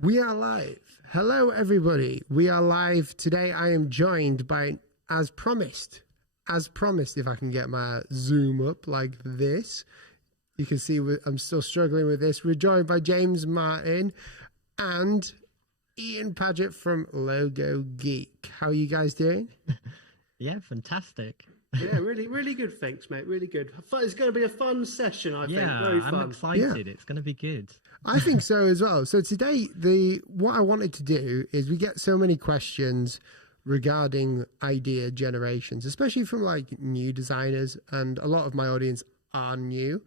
We are live. Hello, everybody. We are live. Today I am joined by, as promised, if I can get my zoom up like this, you can see I'm still struggling with this. We're joined by James Martin and Ian Paget from Logo Geek. How are you guys doing? Yeah, fantastic. Yeah, really good. Thanks, mate. Really good. It's going to be a fun session, I think. Very fun. I'm excited. Yeah. It's going to be good. I think so as well. So today, what I wanted to do is we get so many questions regarding idea generations, especially from like new designers, and a lot of my audience are new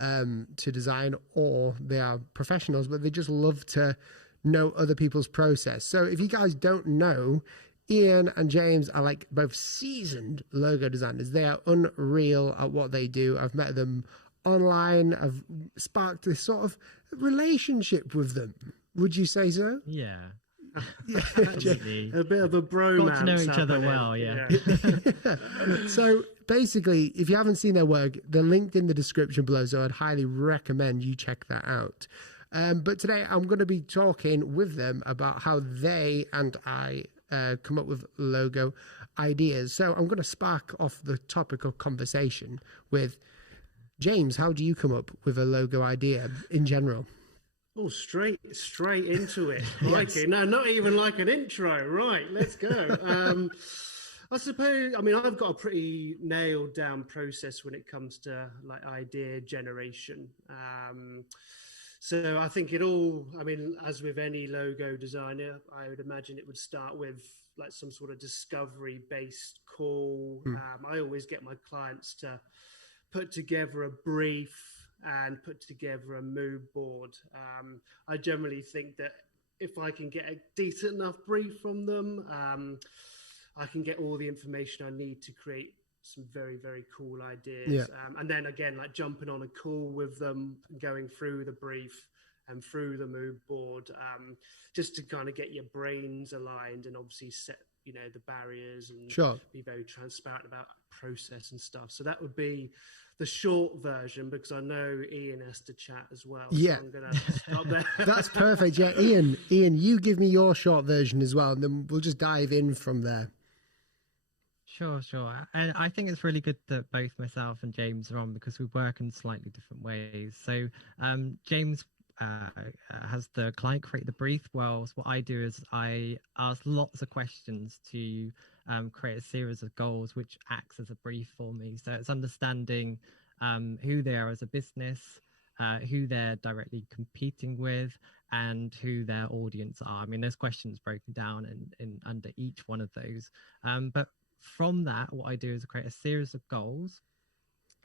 to design, or they are professionals, but they just love to know other people's process. So if you guys don't know, Ian and James are like both seasoned logo designers. They are unreal at what they do. I've met them online. I've sparked this sort of relationship with them. Would you say so? Yeah. A bit of a bromance. Got to know each other well, yeah. So basically, if you haven't seen their work, they're linked in the description below, so I'd highly recommend you check that out. But today I'm going to be talking with them about how they and I come up with logo ideas. So I'm going to spark off the topic of conversation with James. How do you come up with a logo idea in general? Oh, straight into it. Yes. No, not even like an intro. Right, let's go. I suppose, I've got a pretty nailed down process when it comes to like idea generation. So I think as with any logo designer, I would imagine it would start with like some sort of discovery based call. I always get my clients to put together a brief and put together a mood board. I generally think that if I can get a decent enough brief from them, I can get all the information I need to create some very, very cool ideas. Yeah. And then again, like jumping on a call with them, going through the brief and through the mood board, just to kind of get your brains aligned and obviously set, the barriers and be very transparent about process and stuff. So that would be the short version, because I know Ian has to chat as well. Yeah. So I'm going to stop there. That's perfect. Yeah, Ian, you give me your short version as well, and then we'll just dive in from there. Sure. And I think it's really good that both myself and James are on, because we work in slightly different ways. So James has the client create the brief. Well, what I do is I ask lots of questions to create a series of goals, which acts as a brief for me. So it's understanding who they are as a business, who they're directly competing with, and who their audience are. There's questions broken down in under each one of those. But from that, what I do is I create a series of goals.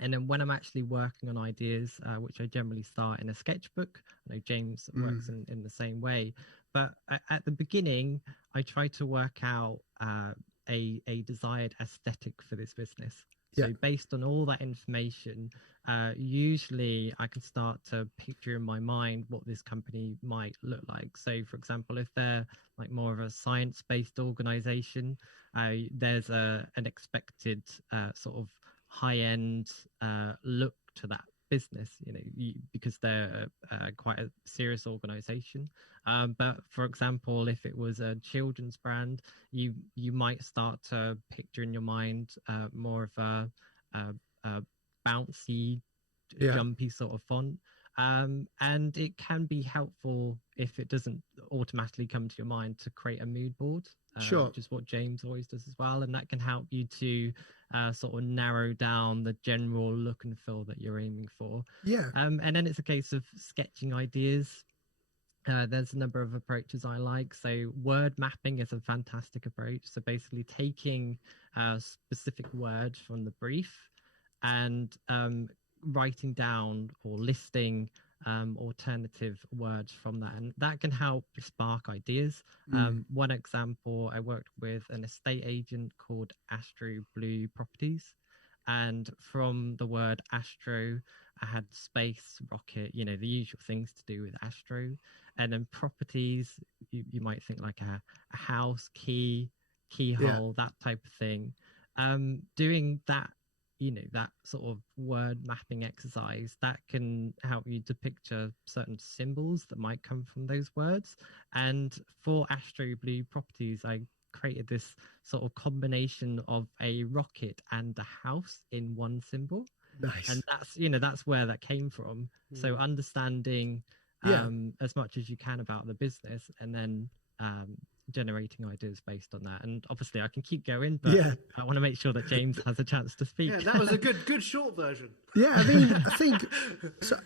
And then when I'm actually working on ideas, which I generally start in a sketchbook, I know James works in the same way. But at the beginning, I try to work out a desired aesthetic for this business. So based on all that information, usually I can start to picture in my mind what this company might look like. So, for example, if they're like more of a science-based organization, there's an expected sort of high-end look to that business, because they're quite a serious organization. But for example, if it was a children's brand, you might start to picture in your mind more of a bouncy, jumpy sort of font. And it can be helpful, if it doesn't automatically come to your mind, to create a mood board, which is what James always does as well. And that can help you to sort of narrow down the general look and feel that you're aiming for. And then it's a case of sketching ideas. There's a number of approaches I like. So word mapping is a fantastic approach. So basically taking a specific word from the brief and writing down or listing alternative words from that, and that can help spark ideas. One example, I worked with an estate agent called Astro Blue Properties, and from the word astro I had space, rocket, the usual things to do with astro. And then properties, you might think like a house, keyhole, that type of thing. Doing that that sort of word mapping exercise that can help you to picture certain symbols that might come from those words. And for Astro Blue Properties, I created this sort of combination of a rocket and a house in one symbol. Nice. And that's where that came from. So understanding as much as you can about the business, and then generating ideas based on that. And obviously I can keep going, but I want to make sure that James has a chance to speak. Yeah, that was a good short version. Yeah, I mean, I think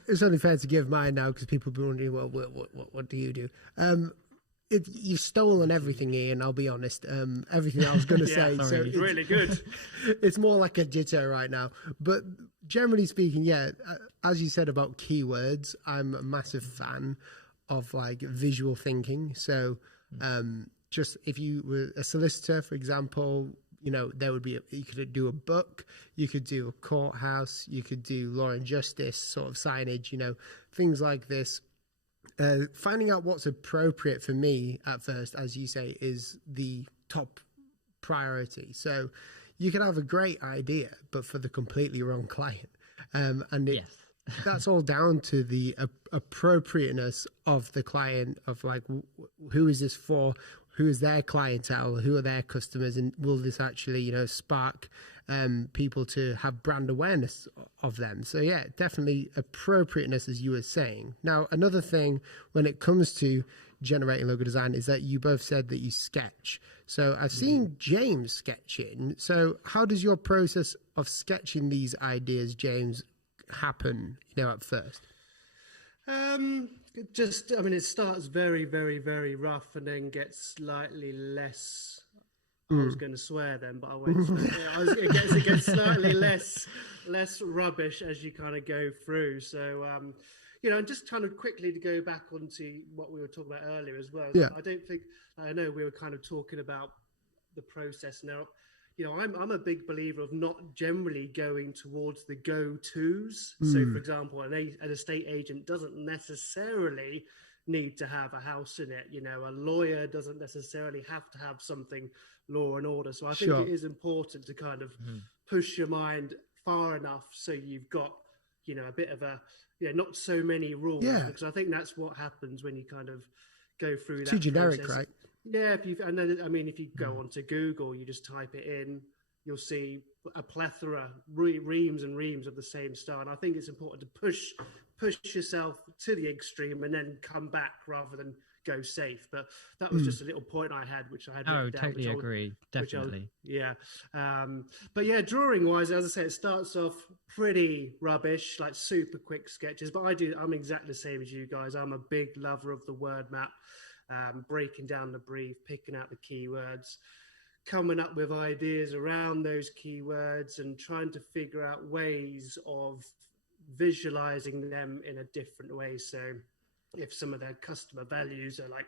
it's only fair to give mine now, because people will be wondering, well, what do you do? You've stolen everything, Ian, I'll be honest. Everything I was going to say. Sorry. So It's really good. It's more like a ditto right now. But generally speaking, as you said about keywords, I'm a massive fan of like visual thinking. So just if you were a solicitor, for example, there would be you could do a book, you could do a courthouse, you could do law and justice sort of signage, things like this. Finding out what's appropriate for me at first, as you say, is the top priority. So you can have a great idea, but for the completely wrong client. That's all down to the appropriateness of the client, of like, who is this for? Who is their clientele? Who are their customers? And will this actually, spark people to have brand awareness of them? So yeah, definitely appropriateness, as you were saying. Now, another thing when it comes to generating logo design is that you both said that you sketch. So I've seen James sketching. So how does your process of sketching these ideas, James, happen, at first? It starts very, very, very rough and then gets slightly less. I was going to swear then, but I won't swear. It gets slightly less rubbish as you kind of go through. So, and just kind of quickly to go back onto what we were talking about earlier as well. Yeah. I know we were kind of talking about the process now. I'm a big believer of not generally going towards the go-tos. So, for example, an estate agent doesn't necessarily need to have a house in it. A lawyer doesn't necessarily have to have something law and order. So I think it is important to kind of push your mind far enough so you've got, a bit of a, not so many rules. Yeah. Because I think that's what happens when you kind of go through that Too generic, process. right? Yeah, if you go onto Google, you just type it in, you'll see a plethora, reams and reams of the same style. And I think it's important to push yourself to the extreme and then come back rather than go safe. But that was just a little point I had, which I had. Totally agree. Definitely. But yeah, drawing wise, as I say, it starts off pretty rubbish, like super quick sketches. But I'm exactly the same as you guys. I'm a big lover of the word map. Breaking down the brief, picking out the keywords, coming up with ideas around those keywords and trying to figure out ways of visualizing them in a different way. So if some of their customer values are like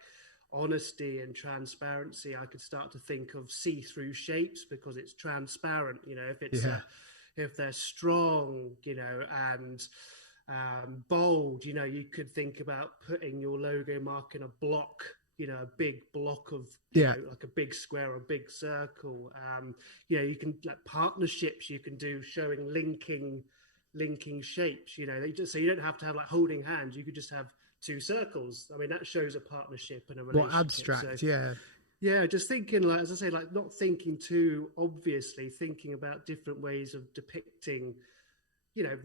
honesty and transparency, I could start to think of see-through shapes because it's transparent. If they're strong, and bold, you could think about putting your logo mark in a block, a big block of like a big square or a big circle. You can, like, partnerships you can do showing linking shapes, so you don't have to have like holding hands. You could just have two circles. I mean, that shows a partnership and a relationship. Well, abstract. Yeah, just thinking, like, as I say, like, not thinking too obviously, thinking about different ways of depicting,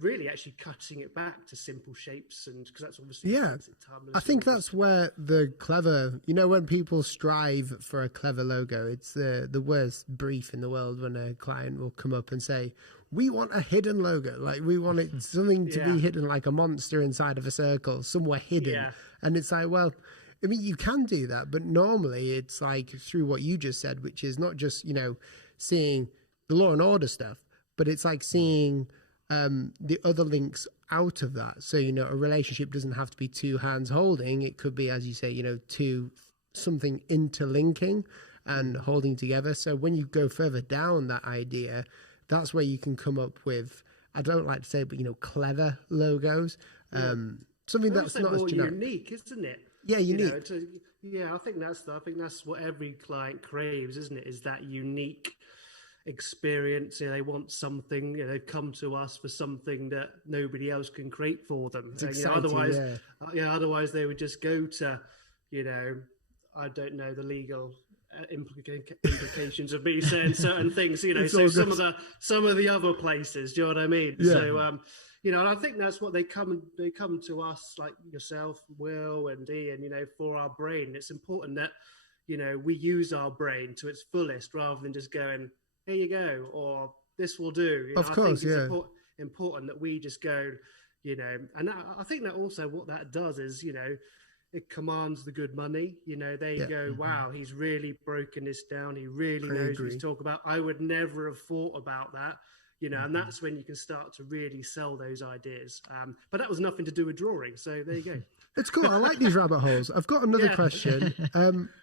really actually cutting it back to simple shapes, and because that's obviously I think that's where the clever, when people strive for a clever logo, it's the worst brief in the world when a client will come up and say, we want a hidden logo, like we want it something to be hidden, like a monster inside of a circle, somewhere hidden. And it's like, well, I mean, you can do that, but normally it's like through what you just said, which is not just, seeing the law and order stuff, but it's like seeing the other links out of that. So, a relationship doesn't have to be two hands holding. It could be, as you say, two something interlinking and holding together. So when you go further down that idea, that's where you can come up with, I don't like to say, but, clever logos. Something that's not as generic. Unique, isn't it? Yeah, unique. I think that's what every client craves, isn't it? Is that unique experience. They want something. They've come to us for something that nobody else can create for them. It's exciting, otherwise they would just go to, I don't know the legal implications of me saying certain things. So some of the other places. Do you know what I mean? Yeah. So. And I think that's what they come to us, like yourself, Will, and Ian, for our brain. It's important that, we use our brain to its fullest rather than just going, here you go, or this will do. Of course, I think it's important that we just go, and I think that also what that does is, it commands the good money. They go, wow, he's really broken this down. He really knows what he's talking about. I would never have thought about that. And that's when you can start to really sell those ideas. But that was nothing to do with drawing. So there you go. It's cool. I like these rabbit holes. I've got another question.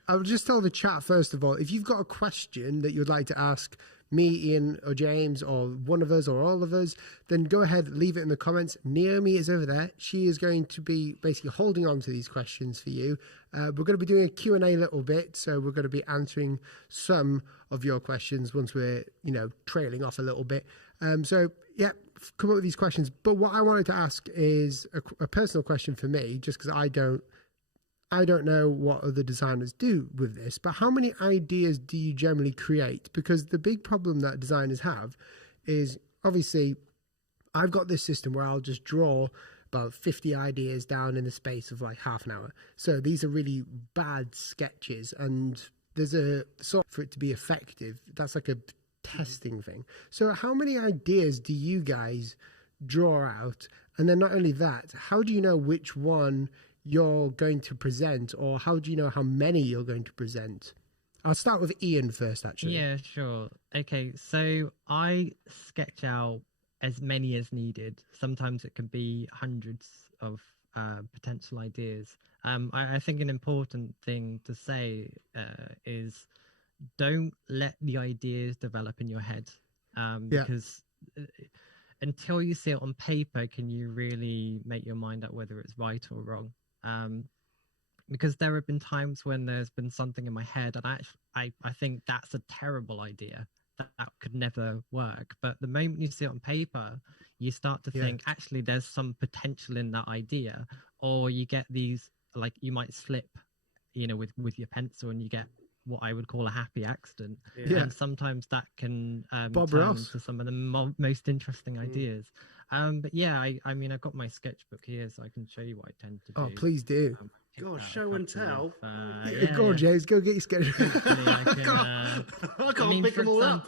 I'll just tell the chat, first of all, if you've got a question that you'd like to ask me, Ian, or James, or one of us, or all of us, then go ahead, leave it in the comments. Naomi is over there. She is going to be basically holding on to these questions for you. We're going to be doing a Q&A a little bit, so we're going to be answering some of your questions once we're, trailing off a little bit. So, come up with these questions. But what I wanted to ask is a personal question for me, just because I don't know what other designers do with this, but how many ideas do you generally create? Because the big problem that designers have is, obviously, I've got this system where I'll just draw about 50 ideas down in the space of like half an hour. So these are really bad sketches, and there's a sort for it to be effective. That's like a testing thing. So how many ideas do you guys draw out? And then not only that, how do you know which one you're going to present, or how do you know how many you're going to present? I'll start with Ian first, actually. Yeah, sure. Okay, so I sketch out as many as needed. Sometimes it can be hundreds of potential ideas. I think an important thing to say is don't let the ideas develop in your head, because until you see it on paper, can you really make your mind up whether it's right or wrong? Because there have been times when there's been something in my head and I think that's a terrible idea. That could never work. But the moment you see it on paper, you start to think, actually, there's some potential in that idea. Or you get these, like, you might slip, with your pencil, and you get what I would call a happy accident. And sometimes that can turn into some of the most interesting ideas. But yeah, I mean, I've got my sketchbook here, so I can show you what I tend to do. Oh, please do. Gosh, show and tell. Go on, James, go get your sketchbook. I can't pick them all up.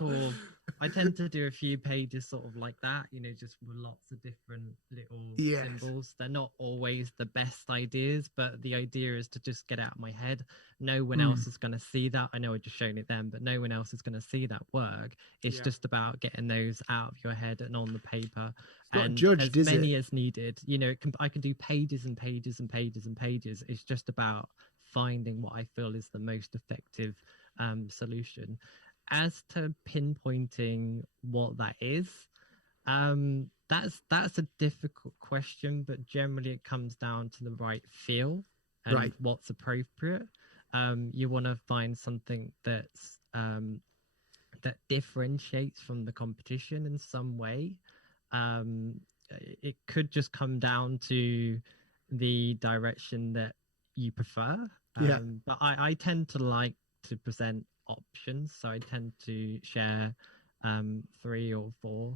I tend to do a few pages sort of like that, just with lots of different little symbols. They're not always the best ideas, but the idea is to just get out of my head. No one else is going to see that. I know I've just shown it then, but no one else is going to see that work. It's just about getting those out of your head and on the paper. It's not judged, as many as needed. I can do pages and pages and pages and pages. It's just about finding what I feel is the most effective solution. As to pinpointing what that is, that's a difficult question, but generally it comes down to the right feel and what's appropriate. You want to find something that's that differentiates from the competition in some way. It could just come down to the direction that you prefer. But I tend to like to present options, so I tend to share 3 or 4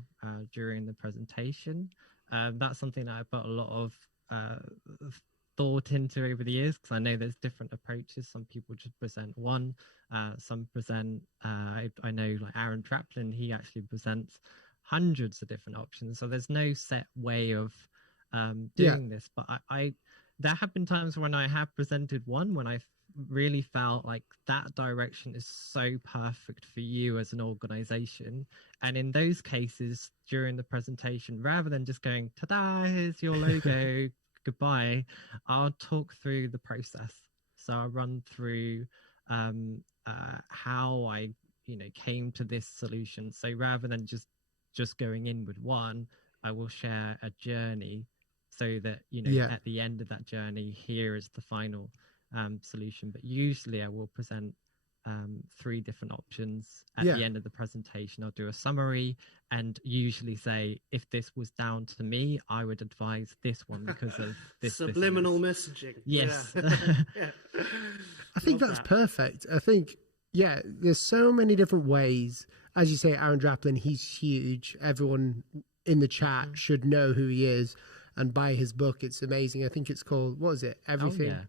during the presentation. That's something that I've put a lot of thought into over the years, because I know there's different approaches. Some people just present one, some present I know like Aaron Traplin, he actually presents hundreds of different options, so there's no set way of doing this. But I there have been times when I have presented one when I really felt like that direction is so perfect for you as an organization, and in those cases during the presentation, rather than just going, ta-da, here's your logo, goodbye, I'll talk through the process. So I run through how I came to this solution. So rather than just going in with one, I will share a journey, so that at the end of that journey, here is the final solution. But usually I will present three different options. At the end of the presentation, I'll do a summary and usually say, if this was down to me, I would advise this one because of this. Subliminal messaging. Yes. Yeah. I think that's perfect. I think, there's so many different ways. As you say, Aaron Draplin, he's huge. Everyone in the chat should know who he is and buy his book. It's amazing. I think it's called, what is it? Everything. Oh, yeah.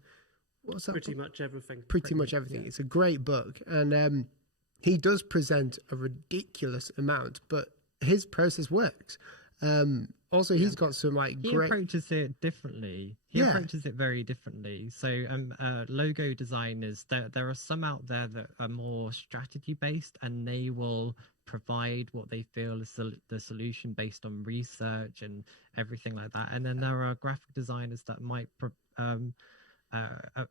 What's that? Pretty much everything. Pretty much everything. Yeah. It's a great book. And he does present a ridiculous amount, but his process works. Also, he's got some he approaches it differently. He approaches it very differently. So logo designers, there are some out there that are more strategy based, and they will provide what they feel is the solution based on research and everything like that. And then there are graphic designers that might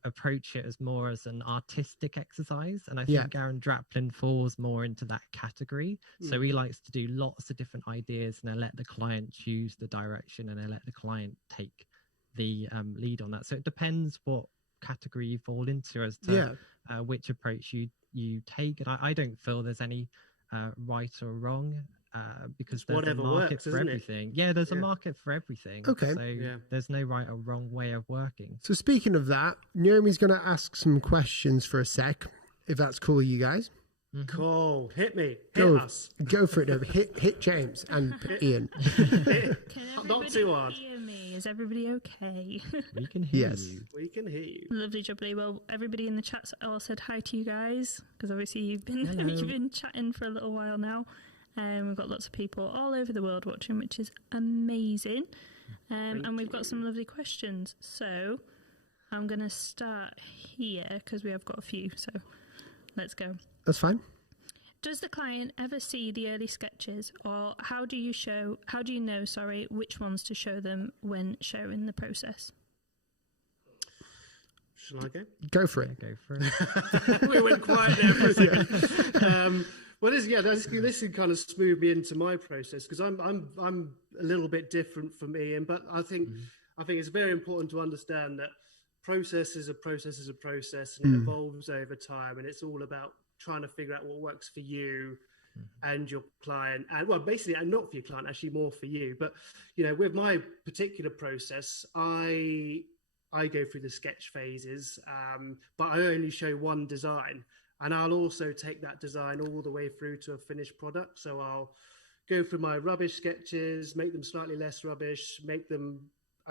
approach it as more as an artistic exercise, and I think Aaron Draplin falls more into that category. So he likes to do lots of different ideas, and I let the client choose the direction, and I let the client take the lead on that. So it depends what category you fall into as to which approach you take. And I don't feel there's any right or wrong. Because there's a market for everything. There's a market for everything. Okay. So there's no right or wrong way of working. So speaking of that, Naomi's going to ask some questions for a sec, if that's cool with you guys. Mm-hmm. Cool. Hit me. Hit us. Go for it. No. Hit James and Ian. Not too hard. Hear me? Is everybody okay? We can hear you. We can hear you. Lovely, jubbly. Well, everybody in the chat all said hi to you guys, because obviously you've been chatting for a little while now. We've got lots of people all over the world watching, which is amazing. And we've got some lovely questions. So I'm going to start here because we have got a few. So let's go. That's fine. Does the client ever see the early sketches, or how do you know, which ones to show them when showing the process? Shall I go? Go for it. Go for it. We went quiet there for a second. Well, this can kind of smooth me into my process, because I'm a little bit different from Ian, but I think it's very important to understand that process is a process, and it evolves over time, and it's all about trying to figure out what works for you and your client, and basically, and not for your client, actually more for you. But with my particular process, I go through the sketch phases, but I only show one design. And I'll also take that design all the way through to a finished product. So I'll go through my rubbish sketches, make them slightly less rubbish, make them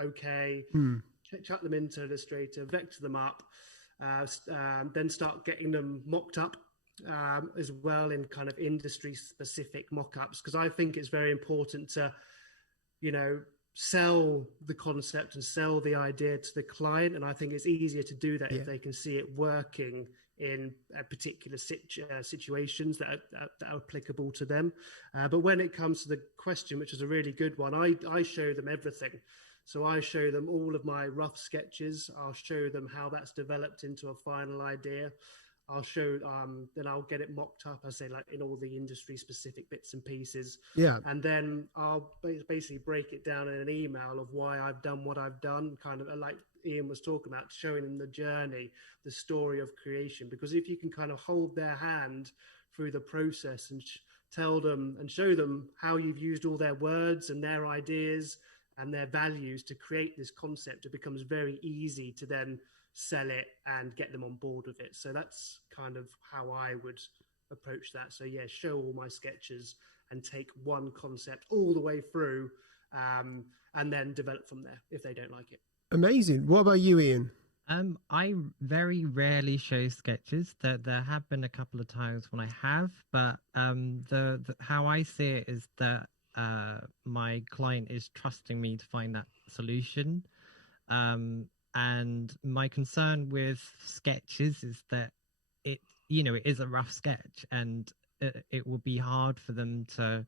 okay, chuck them into Illustrator, vector them up, then start getting them mocked up as well in kind of industry-specific mock-ups, because I think it's very important to, sell the concept and sell the idea to the client. And I think it's easier to do that if they can see it working in particular situations that are applicable to them. But when it comes to the question, which is a really good one, I show them everything. So I show them all of my rough sketches. I'll show them how that's developed into a final idea. I'll show, then I'll get it mocked up, I say, like in all the industry specific bits and pieces. Yeah. And then I'll basically break it down in an email of why I've done what I've done, kind of like Ian was talking about, showing them the journey, the story of creation. Because if you can kind of hold their hand through the process and tell them and show them how you've used all their words and their ideas and their values to create this concept, it becomes very easy to then sell it and get them on board with it. So that's kind of how I would approach that. So yeah, show all my sketches and take one concept all the way through, and then develop from there if they don't like it. Amazing. What about you, Ian? I very rarely show sketches. There have been a couple of times when I have, but the how I see it is that my client is trusting me to find that solution. And my concern with sketches is that it is a rough sketch, and it will be hard for them to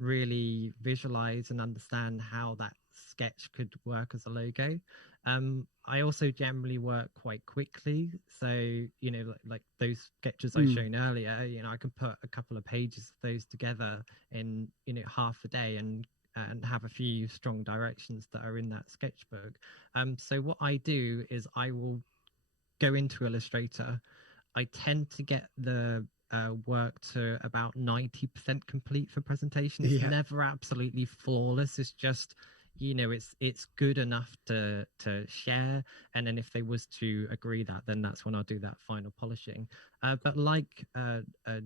really visualize and understand how that sketch could work as a logo. I also generally work quite quickly, so like those sketches I shown earlier, I could put a couple of pages of those together in half a day and have a few strong directions that are in that sketchbook. So what I do is I will go into Illustrator, I tend to get the work to about 90% complete for presentation. It's never absolutely flawless. It's just, it's good enough to share, and then if they was to agree that, then that's when I'll do that final polishing. But like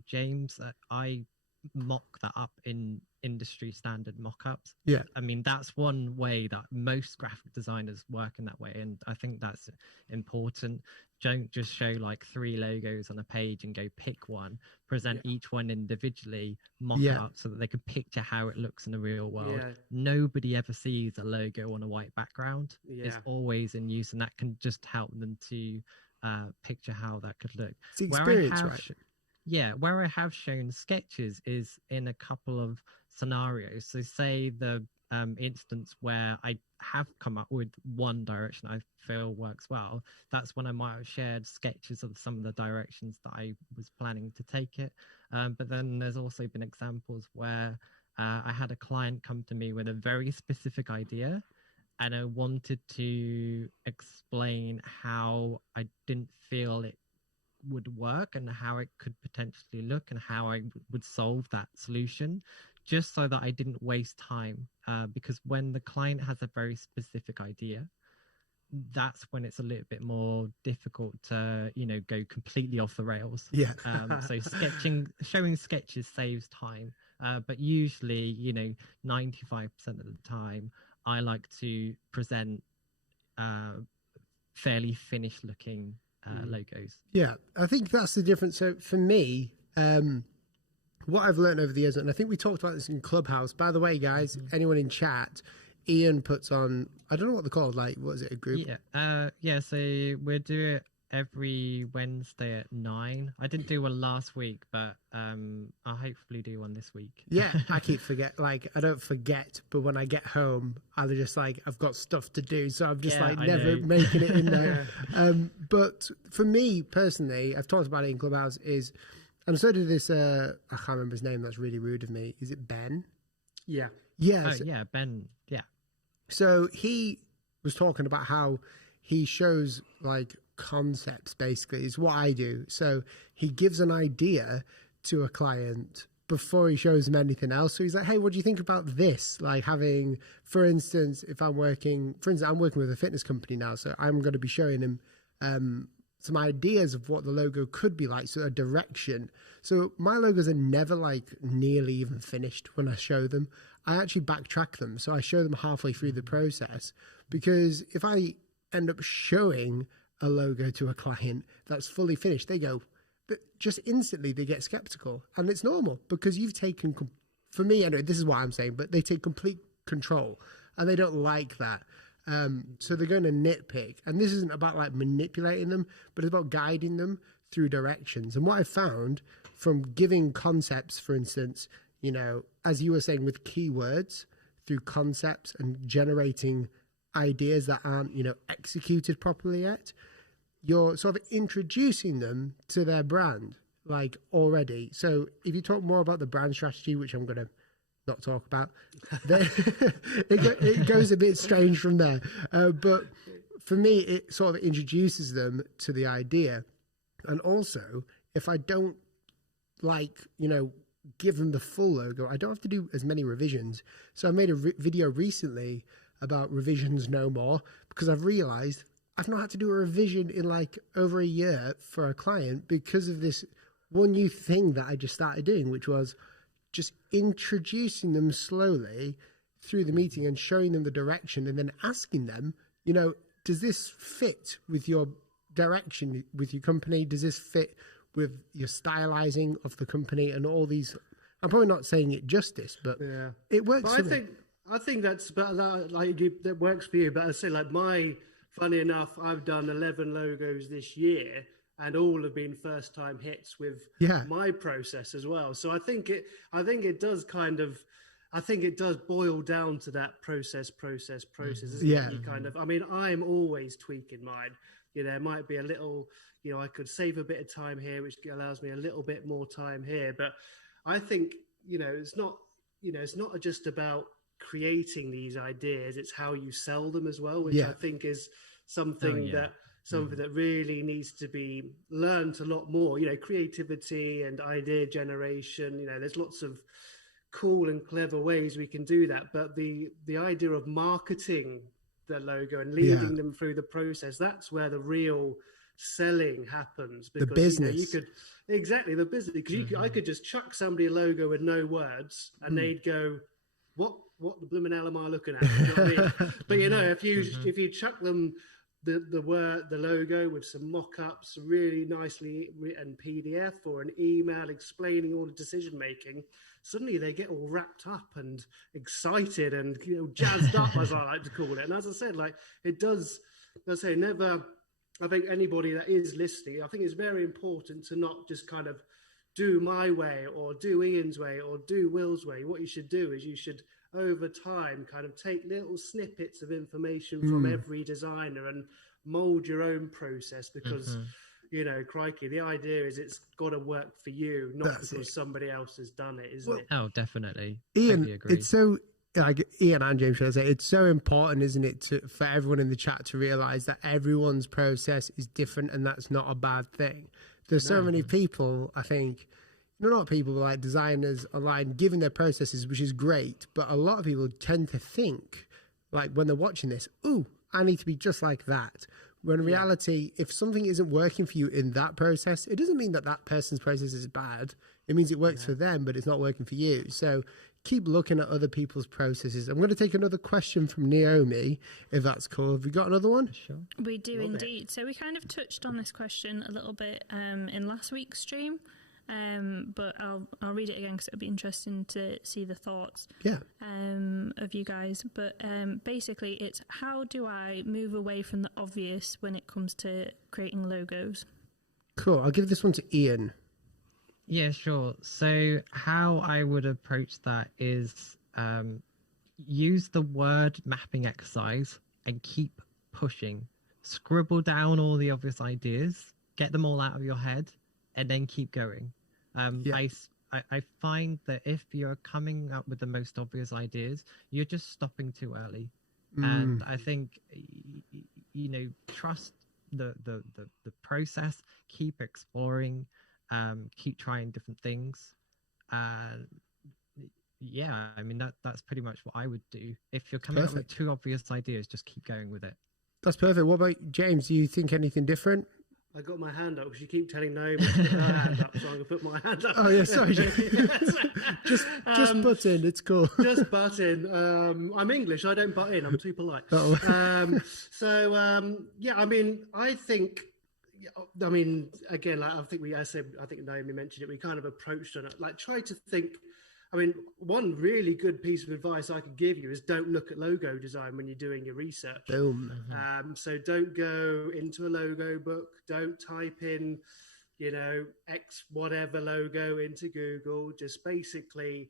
James, I mock that up in industry standard mock-ups. I mean, that's one way that most graphic designers work in that way, and I think that's important. Don't just show like 3 logos on a page and go pick one. Present each one individually, mock it up so that they can picture how it looks in the real world. Nobody ever sees a logo on a white background. It's always in use, and that can just help them to picture how that could look. It's the experience, right? Yeah, where I have shown sketches is in a couple of scenarios. So say the instance where I have come up with one direction I feel works well, that's when I might have shared sketches of some of the directions that I was planning to take it. But then there's also been examples where I had a client come to me with a very specific idea, and I wanted to explain how I didn't feel it would work and how it could potentially look and how I would solve that solution, just so that I didn't waste time. Because when the client has a very specific idea, that's when it's a little bit more difficult to, go completely off the rails. So showing sketches saves time. But usually, 95% of the time, I like to present fairly finished looking logos. Yeah, I think that's the difference. So for me, what I've learned over the years, and I think we talked about this in Clubhouse, by the way, guys, anyone in chat, Ian puts on, I don't know what they're called, like, what is it, a group? So we do it every Wednesday at 9. I didn't do one last week, but I'll hopefully do one this week. I keep I don't forget, but when I get home, I'm just like, I've got stuff to do, so I'm just never making it in there. But for me personally, I've talked about it in Clubhouse, and so did this, I can't remember his name, that's really rude of me. Is it Ben? Yeah. Ben. Yeah. So he was talking about how he shows like concepts, basically, is what I do. So he gives an idea to a client before he shows them anything else. So he's like, hey, what do you think about this? Like having, for instance, I'm working with a fitness company now, so I'm going to be showing him some ideas of what the logo could be like, so a direction. So my logos are never like nearly even finished when I show them. I actually backtrack them. So I show them halfway through the process, because if I end up showing a logo to a client that's fully finished, they go, just instantly they get skeptical, and it's normal because you've taken, for me anyway, this is what I'm saying, but they take complete control and they don't like that. So they're going to nitpick, and this isn't about like manipulating them, but it's about guiding them through directions. And what I found from giving concepts, for instance, as you were saying, with keywords, through concepts and generating ideas that aren't, executed properly yet, you're sort of introducing them to their brand, like already. So if you talk more about the brand strategy, which I'm going to not talk about, then it goes a bit strange from there. But for me, it sort of introduces them to the idea. And also, if I don't give them the full logo, I don't have to do as many revisions. So I made a video recently about revisions no more, because I've realized I've not had to do a revision in like over a year for a client because of this one new thing that I just started doing, which was just introducing them slowly through the meeting and showing them the direction, and then asking them, does this fit with your direction, with your company? Does this fit with your stylizing of the company and all these? I'm probably not saying it justice, but it works. But I think that's about that works for you. But I say, funny enough, I've done 11 logos this year, and all have been first-time hits with my process as well. So I think it does boil down to that process. Isn't it? You kind of, I'm always tweaking mine. It might be a little, I could save a bit of time here, which allows me a little bit more time here. But I think, it's not just about creating these ideas, it's how you sell them as well, which I think is something that something that really needs to be learned a lot more. You know, creativity and idea generation. You know, there's lots of cool and clever ways we can do that, but the idea of marketing the logo and leading them through the process, that's where the real selling happens. Because the business, you could exactly the business, because I could just chuck somebody a logo with no words and they'd go, what the blooming hell am I looking at? You know what I mean? But you know, if you chuck them the logo with some mock-ups really nicely written PDF or an email explaining all the decision making, suddenly they get all wrapped up and excited and, you know, jazzed up, as I like to call it. And as I said, like, it does, as I say, never, I think anybody that is listening, I think it's very important to not just kind of do my way or do Ian's way or do Will's way. What you should do is you should, over time, kind of take little snippets of information from every designer and mold your own process, because you know, crikey, the idea is it's got to work for you, not because somebody else has done it, isn't it? Oh, definitely. Ian, totally agree. it's so, like Ian and James should I say, it's so important, isn't it, for everyone in the chat to realize that everyone's process is different, and that's not a bad thing. There's so many people, I think, not people like designers online giving their processes, which is great, but a lot of people tend to think, like when they're watching this, ooh, I need to be just like that. When in reality, if something isn't working for you in that process, it doesn't mean that that person's process is bad. It means it works for them, but it's not working for you. So keep looking at other people's processes. I'm going to take another question from Naomi, if that's cool. Have you got another one? Sure. We do indeed. So we kind of touched on this question a little bit in last week's stream. But I'll read it again because it'll be interesting to see the thoughts of you guys. But basically, it's how do I move away from the obvious when it comes to creating logos? Cool. I'll give this one to Ian. Yeah, sure. So how I would approach that is use the word mapping exercise and keep pushing. Scribble down all the obvious ideas, get them all out of your head, and then keep going. I find that if you're coming up with the most obvious ideas, you're just stopping too early. And I think, you know, trust the process, keep exploring, keep trying different things. Yeah, I mean, that's pretty much what I would do. If you're coming up with too obvious ideas, just keep going with it. That's perfect. What about James? Do you think anything different? I got my hand up because you keep telling Naomi to put her hand up, so I'm going to put my hand up. Oh, yeah, sorry. just butt in. It's cool. Just butt in. I'm English. I don't butt in. I'm too polite. Yeah, I mean, again, like I think I think Naomi mentioned it. We kind of approached on it. Like, try to think. I mean, one really good piece of advice I could give you is don't look at logo design when you're doing your research. Boom. So don't go into a logo book. Don't type in, you know, X whatever logo into Google. Just basically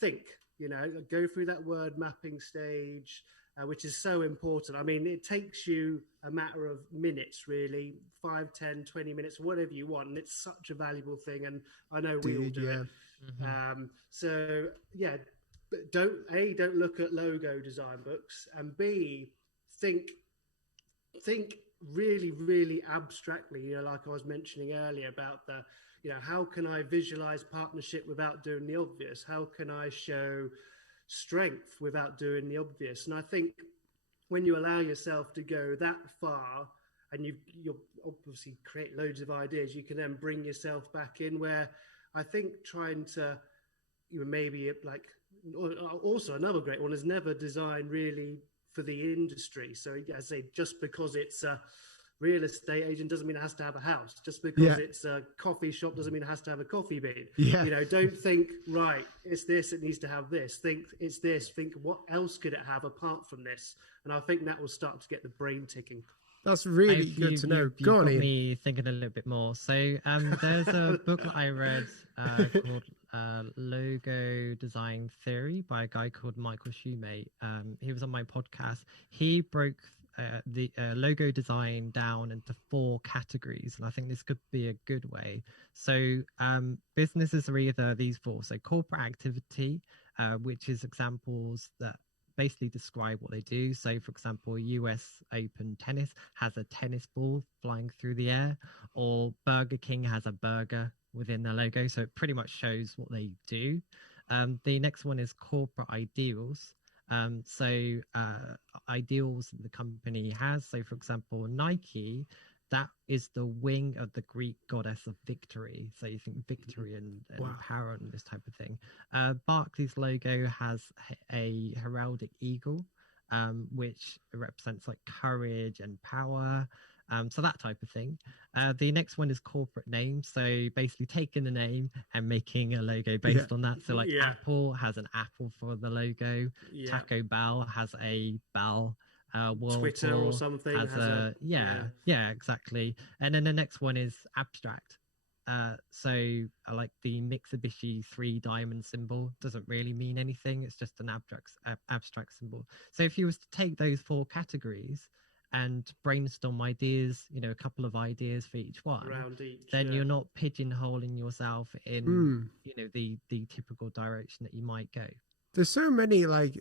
think, you know, go through that word mapping stage, which is so important. I mean, it takes you a matter of minutes, really, 5, 10, 20 minutes, whatever you want. And it's such a valuable thing. And I know we all do it. So yeah, don't look at logo design books, and B, think really, really abstractly, you know, like I was mentioning earlier about the, you know, how can I visualize partnership without doing the obvious? How can I show strength without doing the obvious? And I think when you allow yourself to go that far, and you'll obviously create loads of ideas, you can then bring yourself back in, where I think trying to, you know, maybe like, also another great one is never design really for the industry. So I say, just because it's a real estate agent doesn't mean it has to have a house. Just because it's a coffee shop doesn't mean it has to have a coffee bean. You know, don't think, right, it's this, it needs to have this. Think it's this, think what else could it have apart from this? And I think that will start to get the brain ticking. That's really good to know. Go on, got Ian. me thinking a little bit more. So there's a book that I read called Logo Design Theory by a guy called Michael Shumate. He was on my podcast. He broke the logo design down into 4 categories, and I think this could be a good way. So businesses are either these 4. So corporate activity, which is examples that basically describe what they do. So, for example, US Open Tennis has a tennis ball flying through the air, or Burger King has a burger within their logo. So it pretty much shows what they do. The next one is corporate ideals. Ideals that the company has. So, for example, Nike, that is the wing of the Greek goddess of victory. So you think victory and power and this type of thing. Barclays logo has a heraldic eagle, which represents like courage and power. So that type of thing. The next one is corporate name. So basically taking the name and making a logo based on that. So like Apple has an apple for the logo. Taco Bell has a bell. Twitter or something has exactly. And then the next one is abstract. So I like the Mitsubishi 3 diamond symbol. Doesn't really mean anything. It's just an abstract symbol. So if you was to take those 4 categories and brainstorm ideas, a couple of ideas for each one, then you're not pigeonholing yourself in the typical direction that you might go. There's so many, like,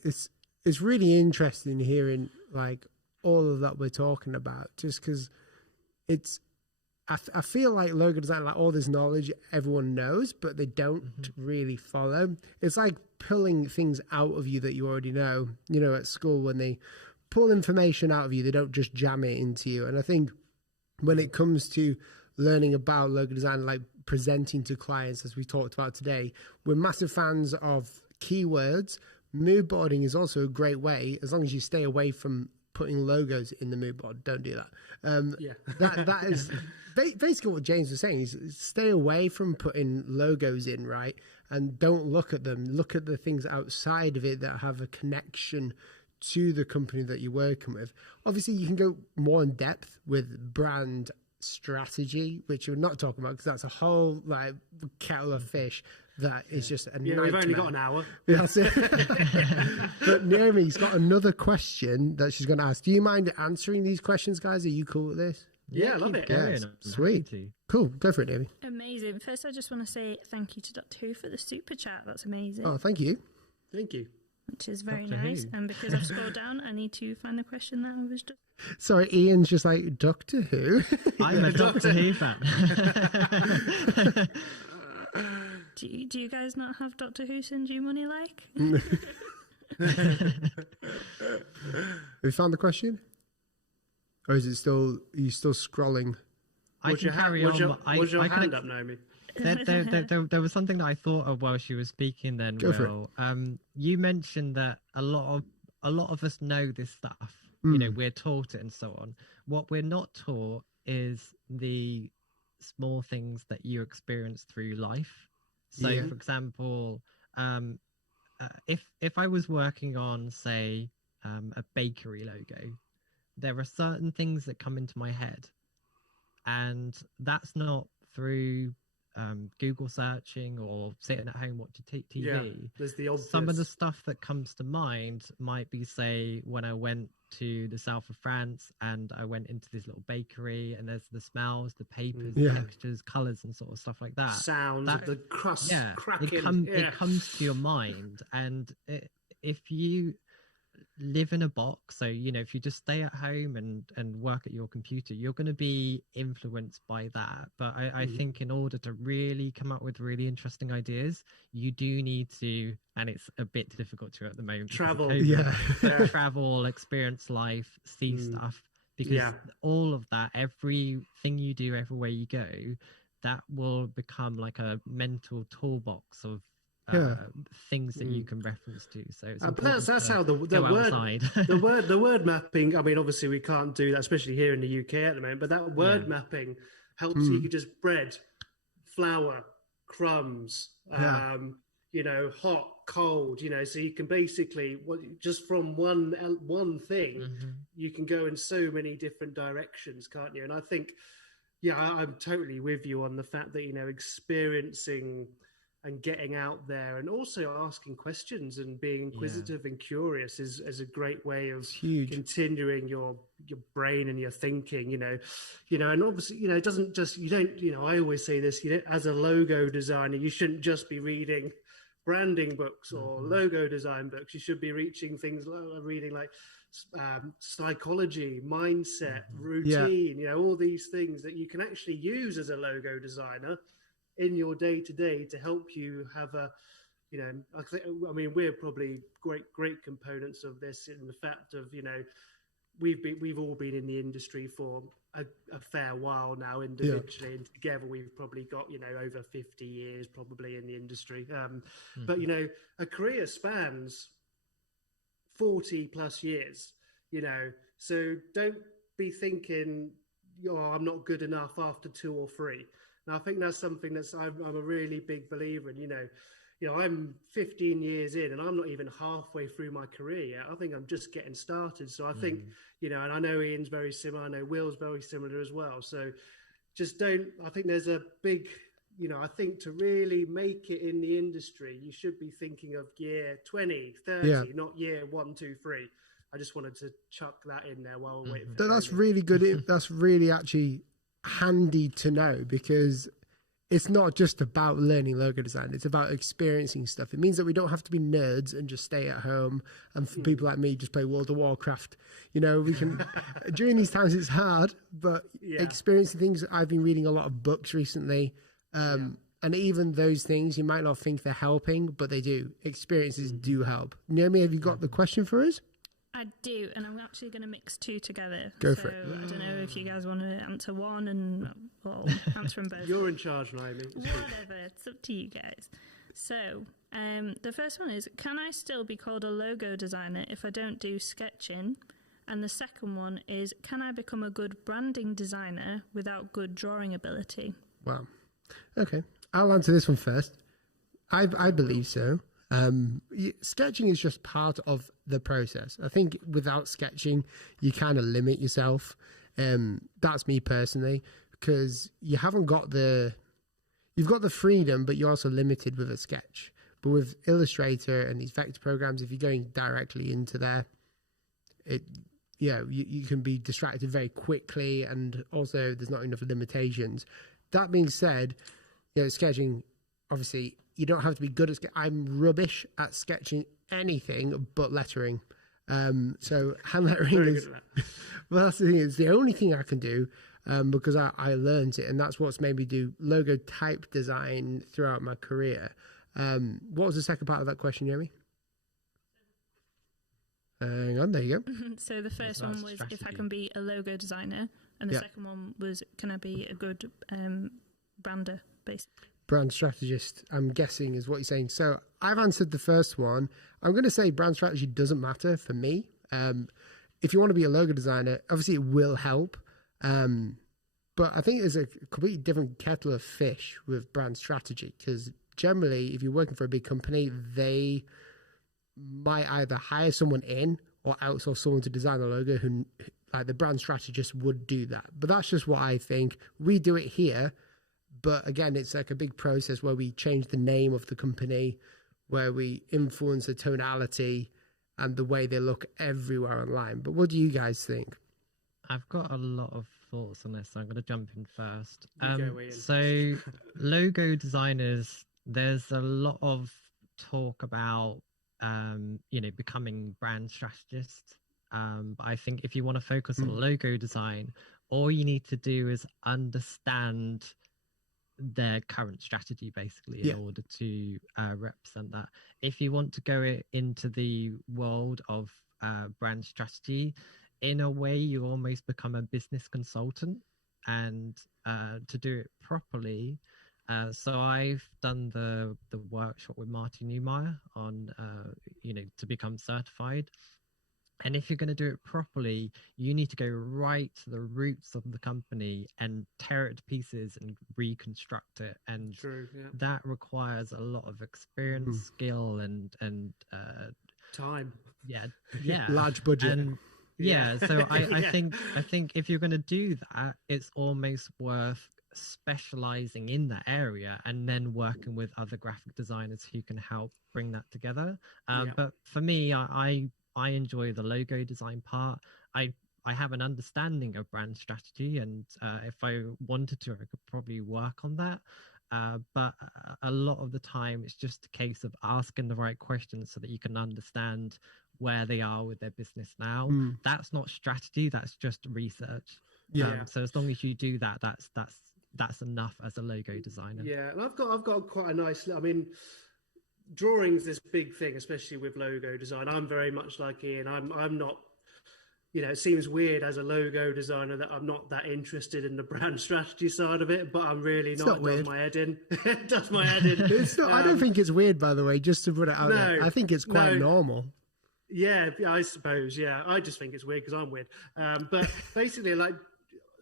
it's really interesting hearing like all of that we're talking about, just because I feel like logo design, like all this knowledge everyone knows, but they don't really follow. It's like pulling things out of you that you already know. At school when they pull information out of you, they don't just jam it into you. And I think when it comes to learning about logo design, like presenting to clients, as we talked about today, we're massive fans of keywords. Mood boarding is also a great way, as long as you stay away from putting logos in the mood board. Don't do that. That is basically what James was saying, is stay away from putting logos in, right? And don't look at them. Look at the things outside of it that have a connection to the company that you're working with. Obviously, you can go more in depth with brand strategy, which we're not talking about because that's a whole like kettle of fish. That is just a nightmare. We've only got an hour. That's it. But Naomi's got another question that she's going to ask. Do you mind answering these questions, guys? Are you cool with this? Yeah, I love it. Yeah, sweet. Cool. Go for it, Naomi. Amazing. First, I just want to say thank you to Doctor Who for the super chat. That's amazing. Oh, thank you. Thank you. Which is very nice. And because I've scrolled down, I need to find the question that was just... Sorry, Ian's just like, Doctor Who? I'm a Doctor Who fan. Do you guys not have Doctor Who send you money like? Have you found the question? Or is it still, are you still scrolling? I can carry on. Was your hand up, Naomi? There was something that I thought of while she was speaking then, Will. You mentioned that a lot of us know this stuff. We're taught it and so on. What we're not taught is the small things that you experience through life. So, for example, if I was working on, say, a bakery logo, there are certain things that come into my head, and that's not through Google searching or sitting at home watching TV. Yeah, there's the obvious. Some of the stuff that comes to mind might be, say, when I went to the south of France and I went into this little bakery, and there's the smells, the papers, the textures, colours and sort of stuff like that. Sounds of the crust cracking. It comes to your mind, and if you live in a box, so if you just stay at home and work at your computer, you're going to be influenced by that. But I think in order to really come up with really interesting ideas, you do need to, and it's a bit difficult to at the moment, travel, travel, experience life, see stuff, because all of that, everything you do, everywhere you go, that will become like a mental toolbox of things that you can reference to. So it's but that's how the word the word mapping. I mean, obviously we can't do that, especially here in the UK at the moment. But that word mapping helps. You can just bread, flour, crumbs, hot, cold. So you can basically just from one thing, you can go in so many different directions, can't you? And I think, I'm totally with you on the fact that experiencing and getting out there and also asking questions and being inquisitive and curious is a great way of continuing your brain and your thinking, and obviously, it doesn't just, I always say this, as a logo designer, you shouldn't just be reading branding books or logo design books. You should be reading like psychology, mindset, routine, all these things that you can actually use as a logo designer in your day-to-day to help you have a, I mean, we're probably great components of this in the fact of, we've all been in the industry for a fair while now individually, and together we've probably got over 50 years probably in the industry, but a career spans 40 plus years, so don't be thinking, I'm not good enough after 2 or 3. And I think that's something I'm a really big believer in. I'm 15 years in and I'm not even halfway through my career yet. I think I'm just getting started. So I think, and I know Ian's very similar. I know Will's very similar as well. So just I think there's a big, I think to really make it in the industry, you should be thinking of year 20, 30, not year 1, 2, 3. I just wanted to chuck that in there while we're waiting for That's really good. That's really actually handy to know, because it's not just about learning logo design. It's about experiencing stuff. It means that we don't have to be nerds and just stay at home. And for people like me, just play World of Warcraft. We can, during these times, it's hard, but experiencing things. I've been reading a lot of books recently. And even those things, you might not think they're helping, but they do. Experiences do help. Naomi, have you got the question for us? I do, and I'm actually going to mix 2 together. Go for it. I don't know if you guys want to answer one and I'll answer them both. You're in charge, Naomi. Whatever, it's up to you guys. So, the first one is, can I still be called a logo designer if I don't do sketching? And the second one is, can I become a good branding designer without good drawing ability? Wow. Okay, I'll answer this one first. I believe so. Sketching is just part of the process. I think without sketching, you kind of limit yourself. That's me personally, because you've got the freedom, but you're also limited with a sketch. But with Illustrator and these vector programs, if you're going directly into there, you can be distracted very quickly, and also there's not enough limitations. That being said, sketching, obviously, you don't have to be good at I'm rubbish at sketching anything but lettering. So hand lettering is, well, that's the thing. It's the only thing I can do because I learned it, and that's what's made me do logo type design throughout my career. What was the second part of that question, Naomi? Hang on, there you go. So the first one was if I can be a logo designer, and the second one was, can I be a good brander, basically? Brand strategist, I'm guessing, is what you're saying. So I've answered the first one. I'm going to say brand strategy doesn't matter for me. If you want to be a logo designer, obviously it will help. But I think there's a completely different kettle of fish with brand strategy, because generally, if you're working for a big company, they might either hire someone in or outsource someone to design a logo who, like the brand strategist, would do that. But that's just what I think. We do it here. But again, it's like a big process where we change the name of the company, where we influence the tonality and the way they look everywhere online. But what do you guys think? I've got a lot of thoughts on this, so I'm going to jump in first. So logo designers, there's a lot of talk about, becoming brand strategists. But I think if you want to focus on logo design, all you need to do is understand their current strategy, basically, in order to represent that. If you want to go into the world of brand strategy, in a way, you almost become a business consultant, and to do it properly. So I've done the workshop with Martin Neumeyer on, to become certified. And if you're going to do it properly, you need to go right to the roots of the company and tear it to pieces and reconstruct it. And that requires a lot of experience, skill, and time. Yeah, large budget. And so I think if you're going to do that, it's almost worth specializing in that area and then working with other graphic designers who can help bring that together. But for me, I enjoy the logo design part. I have an understanding of brand strategy, and if I wanted to, I could probably work on that. But a lot of the time, it's just a case of asking the right questions so that you can understand where they are with their business now. That's not strategy, that's just research. So as long as you do that, that's enough as a logo designer. Yeah, and I've got quite a nice. I mean, drawing's this big thing, especially with logo design. I'm very much like Ian. I'm not. You know, it seems weird as a logo designer that I'm not that interested in the brand strategy side of it, but I'm really not. It does my head in. It does my head in. It's not, I don't think it's weird, by the way, just to put it out there. I think it's quite normal. Yeah, I suppose. Yeah, I just think it's weird because I'm weird. But basically, like,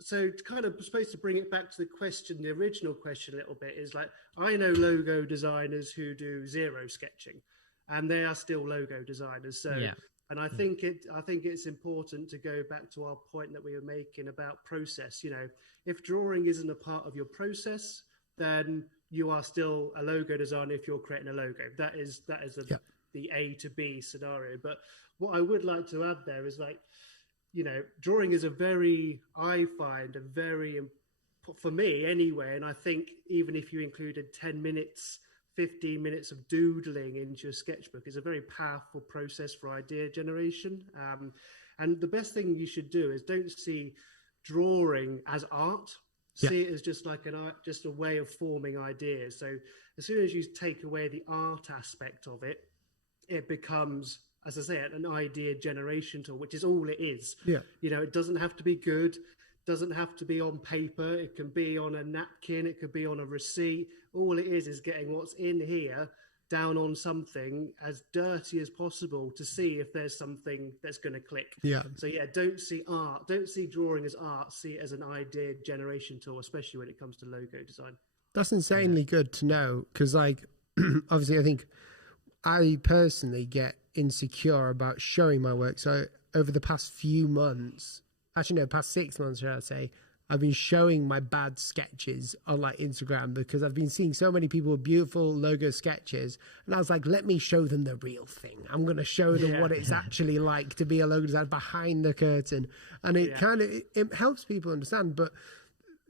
so kind of supposed to bring it back to the question, the original question a little bit is like, I know logo designers who do zero sketching, and they are still logo designers. So. Yeah. And I think it's important to go back to our point that we were making about process. You know, if drawing isn't a part of your process, then you are still a logo designer if you're creating a logo. That is the A to B scenario. But what I would like to add there is, like, you know, drawing is I find a very, for me anyway, and I think even if you included 10 minutes, 15 minutes of doodling into your sketchbook is a very powerful process for idea generation. And the best thing you should do is don't see drawing as art. See it as just like just a way of forming ideas. So as soon as you take away the art aspect of it, it becomes, as I say, an idea generation tool, which is all it is. Yeah. You know, it doesn't have to be good. Doesn't have to be on paper. It can be on a napkin. It could be on a receipt. All it is getting what's in here down on something as dirty as possible to see if there's something that's going to click. Yeah. So yeah, don't see drawing as art. See it as an idea generation tool, especially when it comes to logo design. That's insanely good to know, because, like, obviously, I think I personally get insecure about showing my work. So over the past few months. Actually, no, past 6 months, should I say, I've been showing my bad sketches on, like, Instagram, because I've been seeing so many people with beautiful logo sketches, and I was like, let me show them the real thing. I'm going to show them what it's actually like to be a logo designer behind the curtain, and it kind of it helps people understand. But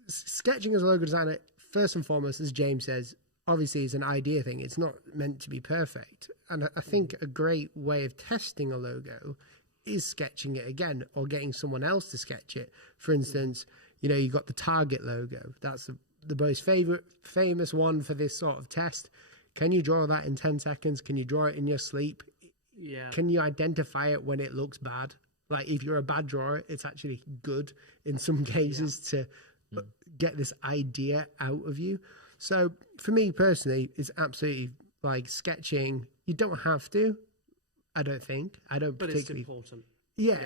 sketching as a logo designer, first and foremost, as James says, obviously is an idea thing. It's not meant to be perfect, and I think a great way of testing a logo is sketching it again, or getting someone else to sketch it. For instance, you know, you got the Target logo. That's the most famous one for this sort of test. Can you draw that in 10 seconds? Can you draw it in your sleep? Yeah. Can you identify it when it looks bad? Like, if you're a bad drawer, it's actually good in some cases to get this idea out of you. So for me personally, it's absolutely, like, sketching. You don't have to. I don't think. But it's important. Yeah.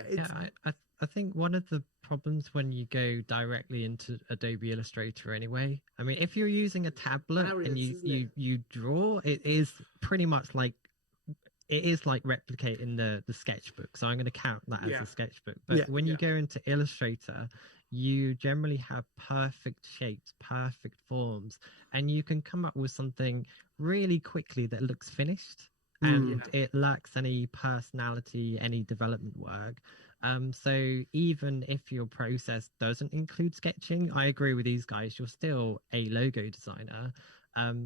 I think one of the problems when you go directly into Adobe Illustrator anyway, I mean, if you're using a tablet and you draw, it is pretty much like, it is like replicating the sketchbook. So I'm going to count that as a sketchbook. But when you go into Illustrator, you generally have perfect shapes, perfect forms, and you can come up with something really quickly that looks finished. And it lacks any personality, any development work. So even if your process doesn't include sketching, I agree with these guys, you're still a logo designer.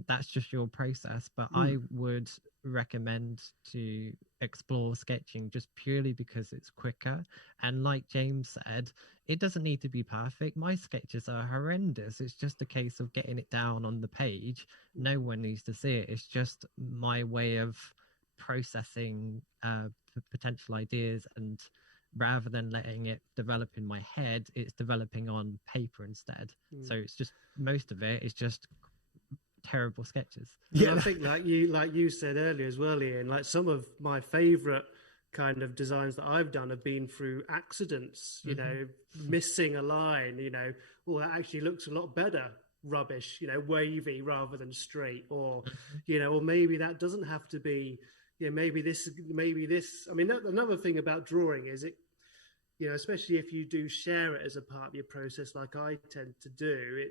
That's just your process. But I would recommend to explore sketching just purely because it's quicker. And like James said, it doesn't need to be perfect. My sketches are horrendous. It's just a case of getting it down on the page. No one needs to see it. It's just my way of processing potential ideas, and rather than letting it develop in my head, it's developing on paper instead. So it's just, most of it is just terrible sketches. I think like you said earlier as well, Ian, like some of my favorite kind of designs that I've done have been through accidents, you know, missing a line, you know, that actually looks a lot better, rubbish, you know, wavy rather than straight, or you know, or maybe that doesn't have to be, you know, maybe this. I mean, another thing about drawing is it, you know, especially if you do share it as a part of your process, like I tend to do,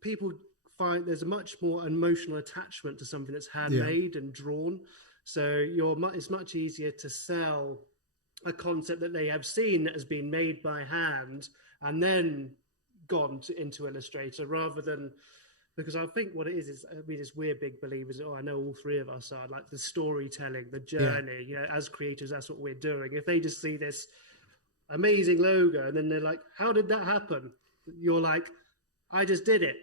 people find there's a much more emotional attachment to something that's handmade and drawn. So it's much easier to sell a concept that they have seen that has been made by hand and then gone into Illustrator, rather than because I think what it is I mean, as we're big believers, I know all three of us are, like the storytelling, the journey, you know, as creators, that's what we're doing. If they just see this amazing logo and then they're like, how did that happen? You're like, I just did it,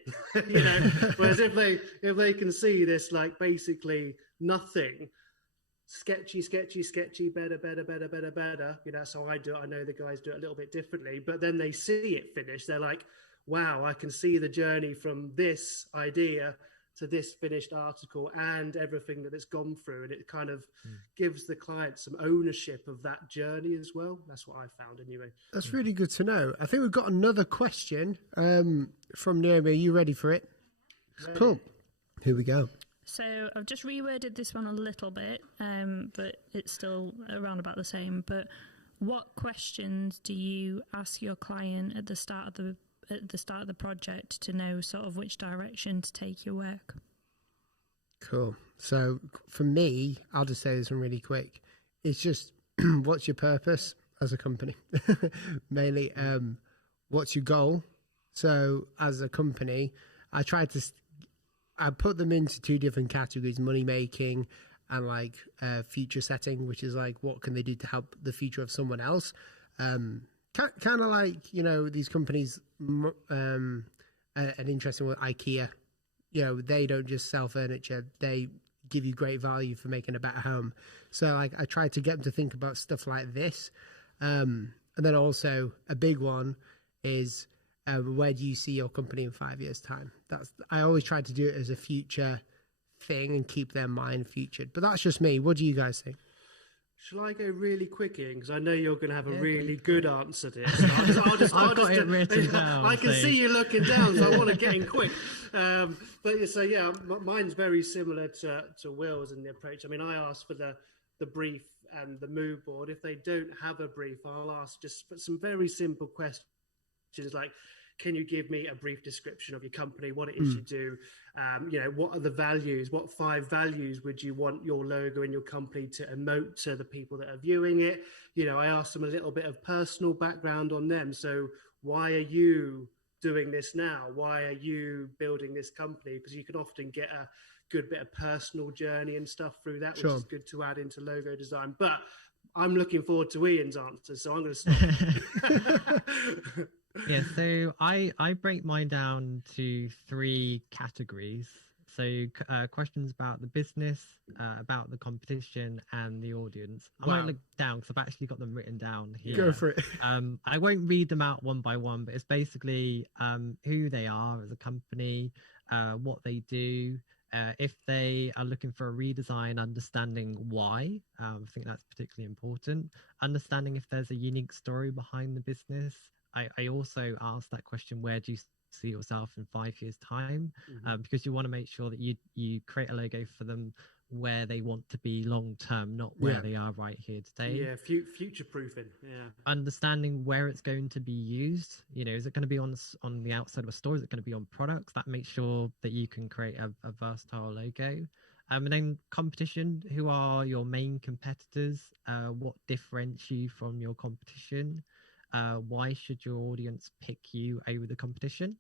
you know. Whereas if they can see this, like, basically nothing, sketchy, better, you know, that's how I do it. I know the guys do it a little bit differently, but then they see it finished, they're like, wow, I can see the journey from this idea to this finished article and everything that it's gone through, and it kind of gives the client some ownership of that journey as well. That's what I found anyway. That's really good to know. I think we've got another question from Naomi. Are you ready for it? Ready. Cool. Here we go. So I've just reworded this one a little bit, but it's still around about the same. But what questions do you ask your client at the start of the project to know sort of which direction to take your work? Cool. So for me, I'll just say this one really quick. It's just, what's your purpose as a company? Mainly, what's your goal? So as a company, I put them into two different categories: money making and like future setting, which is like, what can they do to help the future of someone else? Kind of like, you know, these companies, an interesting one, IKEA, you know, they don't just sell furniture, they give you great value for making a better home. So like, I try to get them to think about stuff like this. And then also a big one is, where do you see your company in 5 years' time? I always try to do it as a future thing and keep their mind featured. But that's just me. What do you guys think? Shall I go really quick, Ian? Because I know you're going to have a really good answer to this. I'll just it written down. I can see you looking down, so I want to get in quick. But so yeah, mine's very similar to Will's in the approach. I mean, I ask for the brief and the mood board. If they don't have a brief, I'll ask just some very simple questions like, can you give me a brief description of your company, what it is you do? You know, what are the values? What 5 values would you want your logo and your company to emote to the people that are viewing it? You know, I ask them a little bit of personal background on them. So why are you doing this now? Why are you building this company? Because you can often get a good bit of personal journey and stuff through that, which is good to add into logo design. But I'm looking forward to Ian's answer, so I'm going to stop. Yeah, so I break mine down to 3 categories. So questions about the business, about the competition, and the audience. I might look down because I've actually got them written down here. Go for it. I won't read them out one by one, but it's basically who they are as a company, what they do. If they are looking for a redesign, understanding why. I think that's particularly important. Understanding if there's a unique story behind the business. I also ask that question, where do you see yourself in 5 years' time? Because you want to make sure that you create a logo for them where they want to be long term, not where they are right here today. Yeah, future proofing. Yeah. Understanding where it's going to be used. You know, is it going to be on the outside of a store? Is it going to be on products? That makes sure that you can create a versatile logo. And then competition. Who are your main competitors? What differentiates you from your competition? Why should your audience pick you over the competition?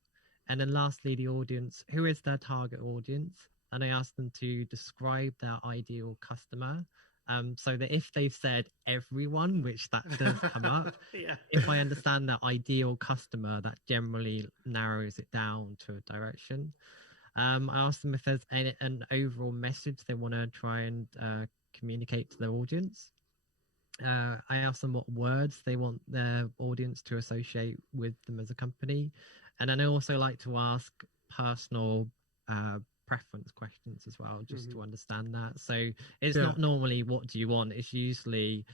And then lastly, the audience. Who is their target audience? And I ask them to describe their ideal customer. So that if they've said everyone, which that does come up, if I understand that ideal customer, that generally narrows it down to a direction. I ask them if there's an overall message they want to try and communicate to their audience. I ask them what words they want their audience to associate with them as a company. And then I also like to ask personal preference questions as well, just to understand that. So it's not normally what do you want, it's usually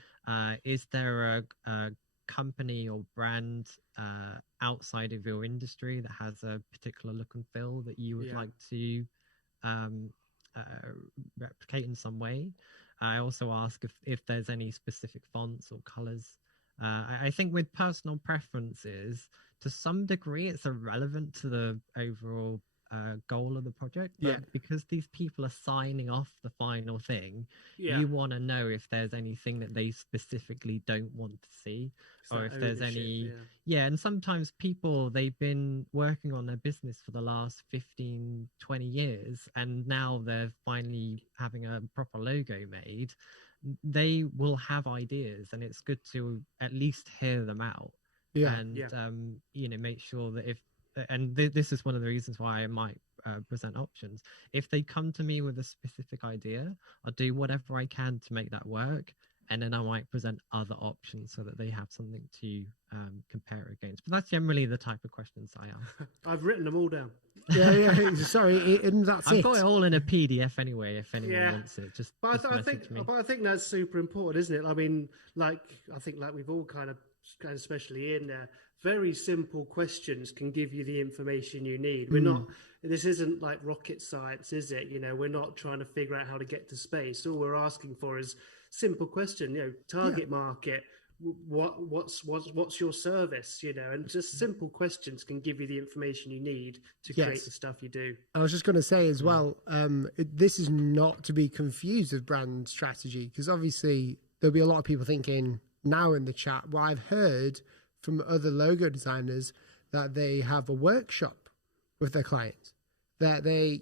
is there a company or brand outside of your industry that has a particular look and feel that you would like to replicate in some way. I also ask if there's any specific fonts or colors. I think with personal preferences, to some degree, it's irrelevant to the overall goal of the project. But because these people are signing off the final thing, you want to know if there's anything that they specifically don't want to see, or if there's any. And sometimes people, they've been working on their business for the last 15, 20 years, and now they're finally having a proper logo made. They will have ideas, and it's good to at least hear them out. And make sure that this is one of the reasons why I might present options. If they come to me with a specific idea, I'll do whatever I can to make that work, and then I might present other options so that they have something to compare against. But that's generally the type of questions I ask. I've written them all down. Sorry, that's I've got it all in a PDF anyway. If anyone wants it, just message me. But I think that's super important, isn't it? I mean, I think we've all kind of especially in there, very simple questions can give you the information you need. This isn't like rocket science, is it? We're not trying to figure out how to get to space. All we're asking for is simple question, target market, what's your service, and just simple questions can give you the information you need to create the stuff you do. I was just going to say as well, this is not to be confused with brand strategy, because obviously there'll be a lot of people thinking now in the chat, well, I've heard from other logo designers that they have a workshop with their clients, that they,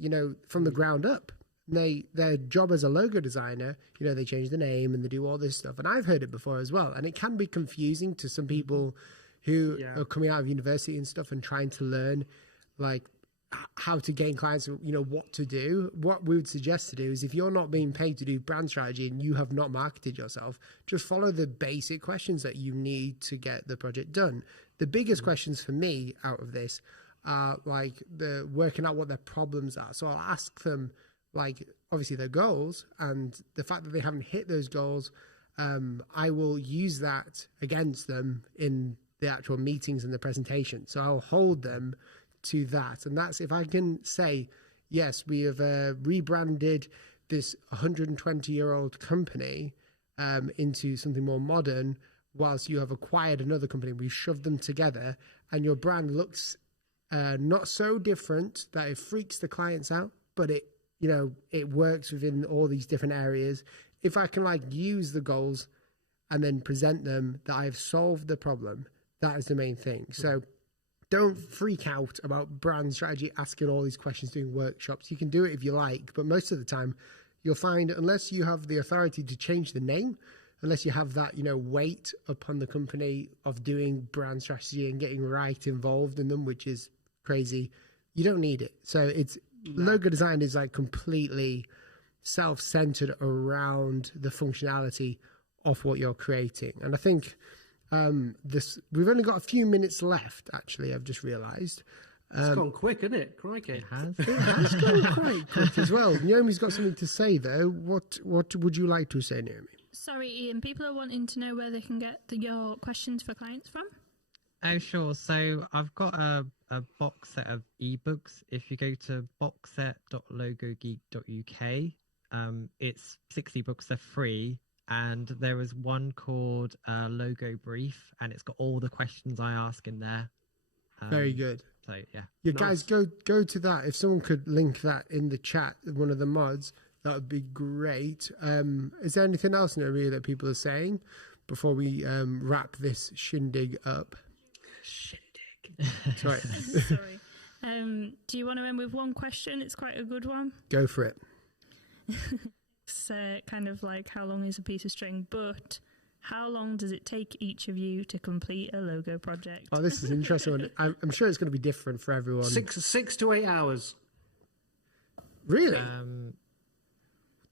from the ground up, their job as a logo designer, they change the name and they do all this stuff. And I've heard it before as well. And it can be confusing to some people who are coming out of university and stuff and trying to learn like how to gain clients, what to do. What we would suggest to do is, if you're not being paid to do brand strategy and you have not marketed yourself, just follow the basic questions that you need to get the project done. The biggest questions for me out of this are like the working out what their problems are. So I'll ask them, like, obviously their goals, and the fact that they haven't hit those goals, I will use that against them in the actual meetings and the presentation. So I'll hold them to that. And that's, if I can say, yes, we have rebranded this 120-year-old company into something more modern, whilst you have acquired another company, we've shoved them together, and your brand looks not so different that it freaks the clients out, but it works within all these different areas. If I can use the goals and then present them that I've solved the problem, that is the main thing. So don't freak out about brand strategy, asking all these questions, doing workshops. You can do it if you like, but most of the time you'll find, unless you have the authority to change the name, unless you have that, weight upon the company of doing brand strategy and getting right involved in them, which is crazy, you don't need it. So logo design is completely self-centered around the functionality of what you're creating. And I think we've only got a few minutes left, actually, I've just realized. It's gone quick, hasn't it? Crikey. It has. It has gone quite quick as well. Naomi's got something to say, though. What would you like to say, Naomi? Sorry, Ian, people are wanting to know where they can get your questions for clients from. Oh, sure. So I've got a box set of ebooks. If you go to boxset.logogeek.uk, it's 60 books. They're free. And there is one called Logo Brief, and it's got all the questions I ask in there. Very good. So, yeah. You guys, go to that. If someone could link that in the chat, one of the mods, that would be great. Is there anything else, Naomi, that people are saying before we wrap this shindig up? Shindig. Sorry. Sorry. Do you want to end with one question? It's quite a good one. Go for it. It's kind of like, how long is a piece of string? But how long does it take each of you to complete a logo project? Oh, this is an interesting one. I'm sure it's going to be different for everyone. 6 to 8 hours. Really?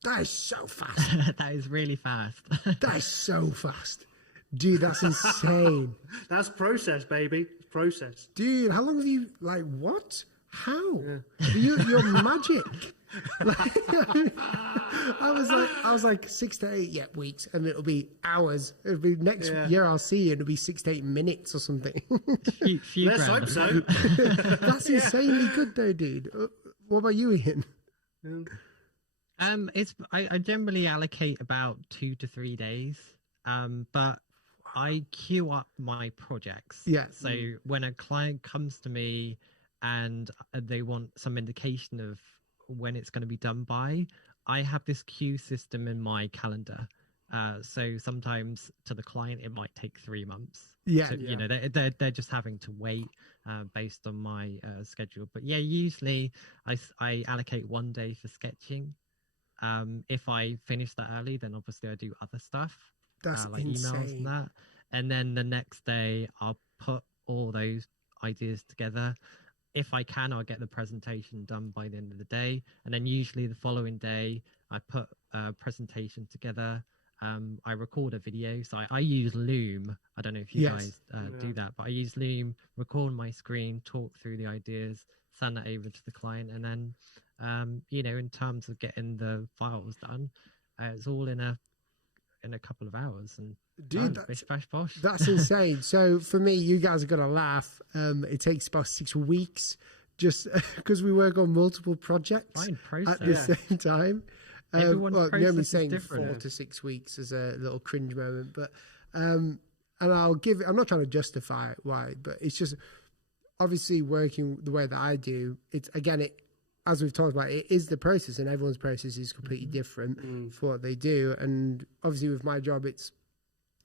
That is so fast. That is really fast. That is so fast. Dude, that's insane. That's process, baby. It's process. Dude, how long have you, what? How? Yeah. You're magic. I was like 6 to 8 weeks, and it'll be hours. It'll be next year I'll see you, and it'll be 6 to 8 minutes or something. Let's hope so. That's insanely good though, dude. What about you, Ian? I generally allocate about 2 to 3 days. But I queue up my projects. Yeah. So when a client comes to me, and they want some indication of when it's going to be done by, I have this queue system in my calendar. So sometimes to the client, it might take 3 months. Yeah, so, you know, they're just having to wait based on my schedule. But yeah, usually I allocate 1 day for sketching. If I finish that early, then obviously I do other stuff, that's like insane. emails and that. And then the next day, I'll put all those ideas together. If I can, I'll get the presentation done by the end of the day. And then usually the following day, I put a presentation together. I record a video. So I use Loom. I don't know if you guys do that, but I use Loom, record my screen, talk through the ideas, send that over to the client. And then, you know, in terms of getting the files done, it's all in a couple of hours. And dude, bish, bash, bosh. That's insane. So for me, you guys are gonna laugh. It takes about 6 weeks, just because we work on multiple projects at the same time. Everyone's process me is saying different. 4 to 6 weeks is a little cringe moment, but and I'm not trying to justify why, but it's just obviously working the way that I do. It's again, as we've talked about, it is the process, and everyone's process is completely different for what they do. And obviously, with my job,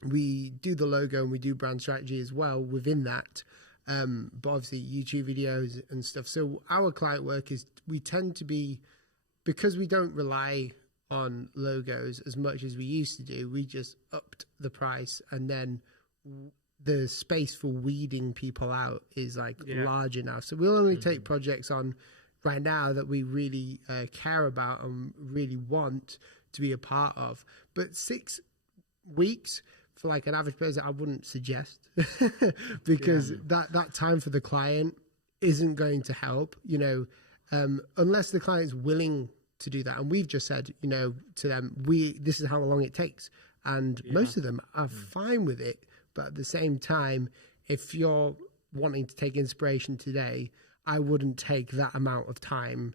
we do the logo and we do brand strategy as well within that. But obviously, YouTube videos and stuff. So our client work is we tend to be, because we don't rely on logos as much as we used to do. We just upped the price, and then the space for weeding people out is like larger now. So we'll only take projects on right now that we really care about and really want to be a part of. But 6 weeks for like an average person, I wouldn't suggest because that time for the client isn't going to help, you know, unless the client's willing to do that. And we've just said, you know, to them, this is how long it takes. And most of them are fine with it. But at the same time, if you're wanting to take inspiration today, I wouldn't take that amount of time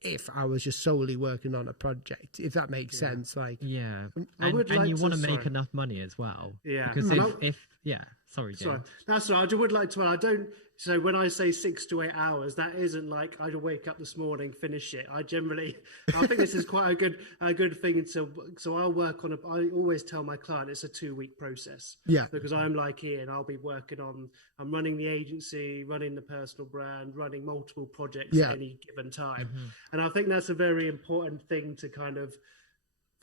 if I was just solely working on a project, if that makes sense. Like, and like you want to make enough money as well. Yeah. Because sorry, James. Sorry, that's right. I would like to. I don't. So when I say 6 to 8 hours, that isn't like I wake up this morning, finish it. I think this is quite a good thing. So I'll work on I always tell my client it's a 2-week process. Yeah. Because I'm like Ian, I'll be working on. I'm running the agency, running the personal brand, running multiple projects at any given time, and I think that's a very important thing to kind of,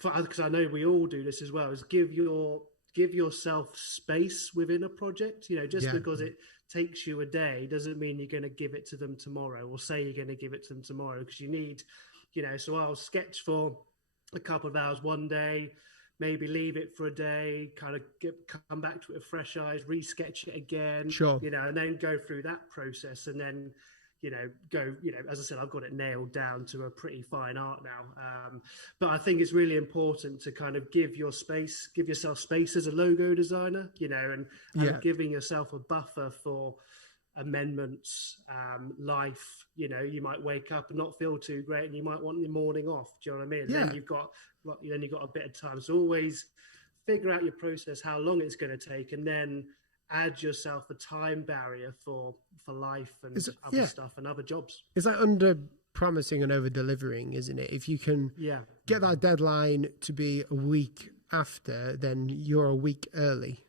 because I know we all do this as well, is give yourself space within a project. You know, just because it takes you a day doesn't mean you're going to give it to them tomorrow, or say you're going to give it to them tomorrow, because you need, you know, so I'll sketch for a couple of hours one day, maybe leave it for a day, kind of come back to it with fresh eyes, re-sketch it again, you know, and then go through that process, and then, you know, as I said, I've got it nailed down to a pretty fine art now. But I think it's really important to kind of give yourself space as a logo designer, you know, and giving yourself a buffer for amendments, life. You know, you might wake up and not feel too great, and you might want the morning off. Do you know what I mean? Yeah. Then you've got a bit of time. So always figure out your process, how long it's going to take, and then add yourself a time barrier for life and other stuff and other jobs. It's like under promising and over delivering, isn't it? If you can get that deadline to be a week after, then you're a week early,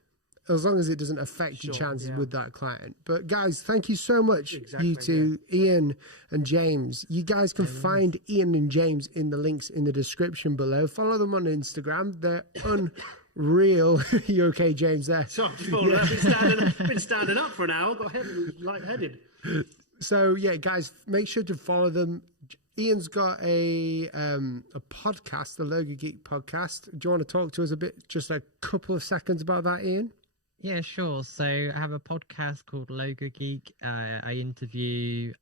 as long as it doesn't affect your chances with that client. But guys, thank you so much, you two, Ian and James. You guys can find Ian and James in the links in the description below. Follow them on Instagram. They're unreal. You okay, James? There. Sorry, I've been standing up for an hour. Got lightheaded. So yeah, guys, make sure to follow them. Ian's got a podcast, the Logo Geek podcast. Do you want to talk to us just a couple of seconds about that, Ian? Yeah, sure. So I have a podcast called Logo Geek. I interview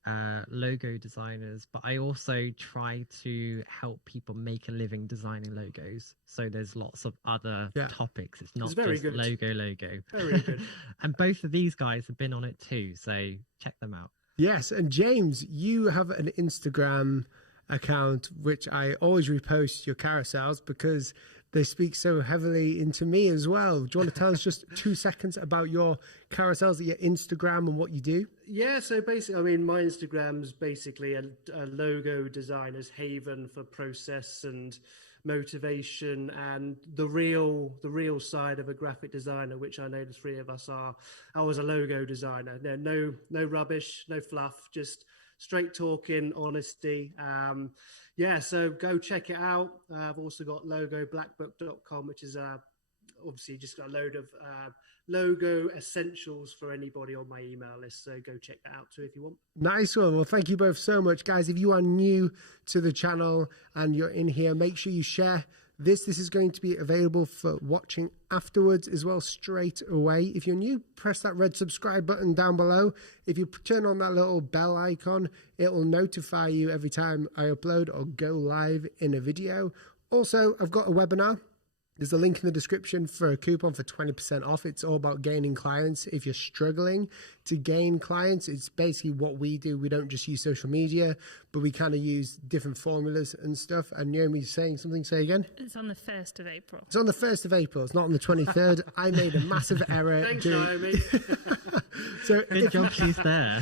logo designers, but I also try to help people make a living designing logos. So there's lots of other topics. It's not just logo. Very good. And both of these guys have been on it too, so check them out. Yes, and James, you have an Instagram account which I always repost your carousels because they speak so heavily into me as well. Do you want to tell us just 2 seconds about your carousels, your Instagram and what you do? Yeah, so basically, I mean, my Instagram's basically a logo designer's haven for process and motivation and the real side of a graphic designer, which I know the three of us are. I was a logo designer. No rubbish, no fluff, just straight talking, honesty. Yeah, so go check it out. I've also got logoblackbook.com, which is obviously just got a load of logo essentials for anybody on my email list. So go check that out too if you want. Nice one. Well, thank you both so much, guys. If you are new to the channel and you're in here, make sure you share this. This is going to be available for watching afterwards as well, straight away. If you're new, press that red subscribe button down below. If you turn on that little bell icon, it will notify you every time I upload or go live in a video. Also, I've got a webinar. There's a link in the description for a coupon for 20% off. It's all about gaining clients. If you're struggling to gain clients, it's basically what we do. We don't just use social media, but we kind of use different formulas and stuff. And Naomi's saying something. Say again. It's on the 1st of April. It's on the 1st of April. It's not on the 23rd. I made a massive error. Thanks, Naomi. So good job she's there.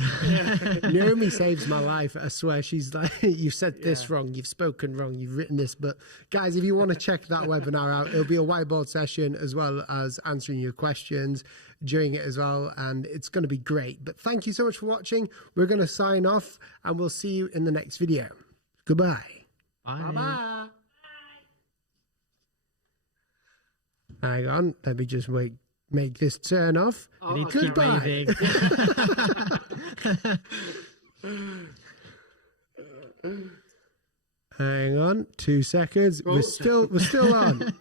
Naomi saves my life. I swear. She's like, you've said this wrong. You've spoken wrong. You've written this. But guys, if you want to check that webinar out, it'll be a whiteboard session as well as answering your questions during it as well. And it's going to be great. But thank you so much for watching. We're going to sign off and we'll see you in the next video. Goodbye. Bye. Bye-bye. Hang on. Let me just make this turn off. You need to keep Goodbye. waving. Hang on. 2 seconds. We're still on.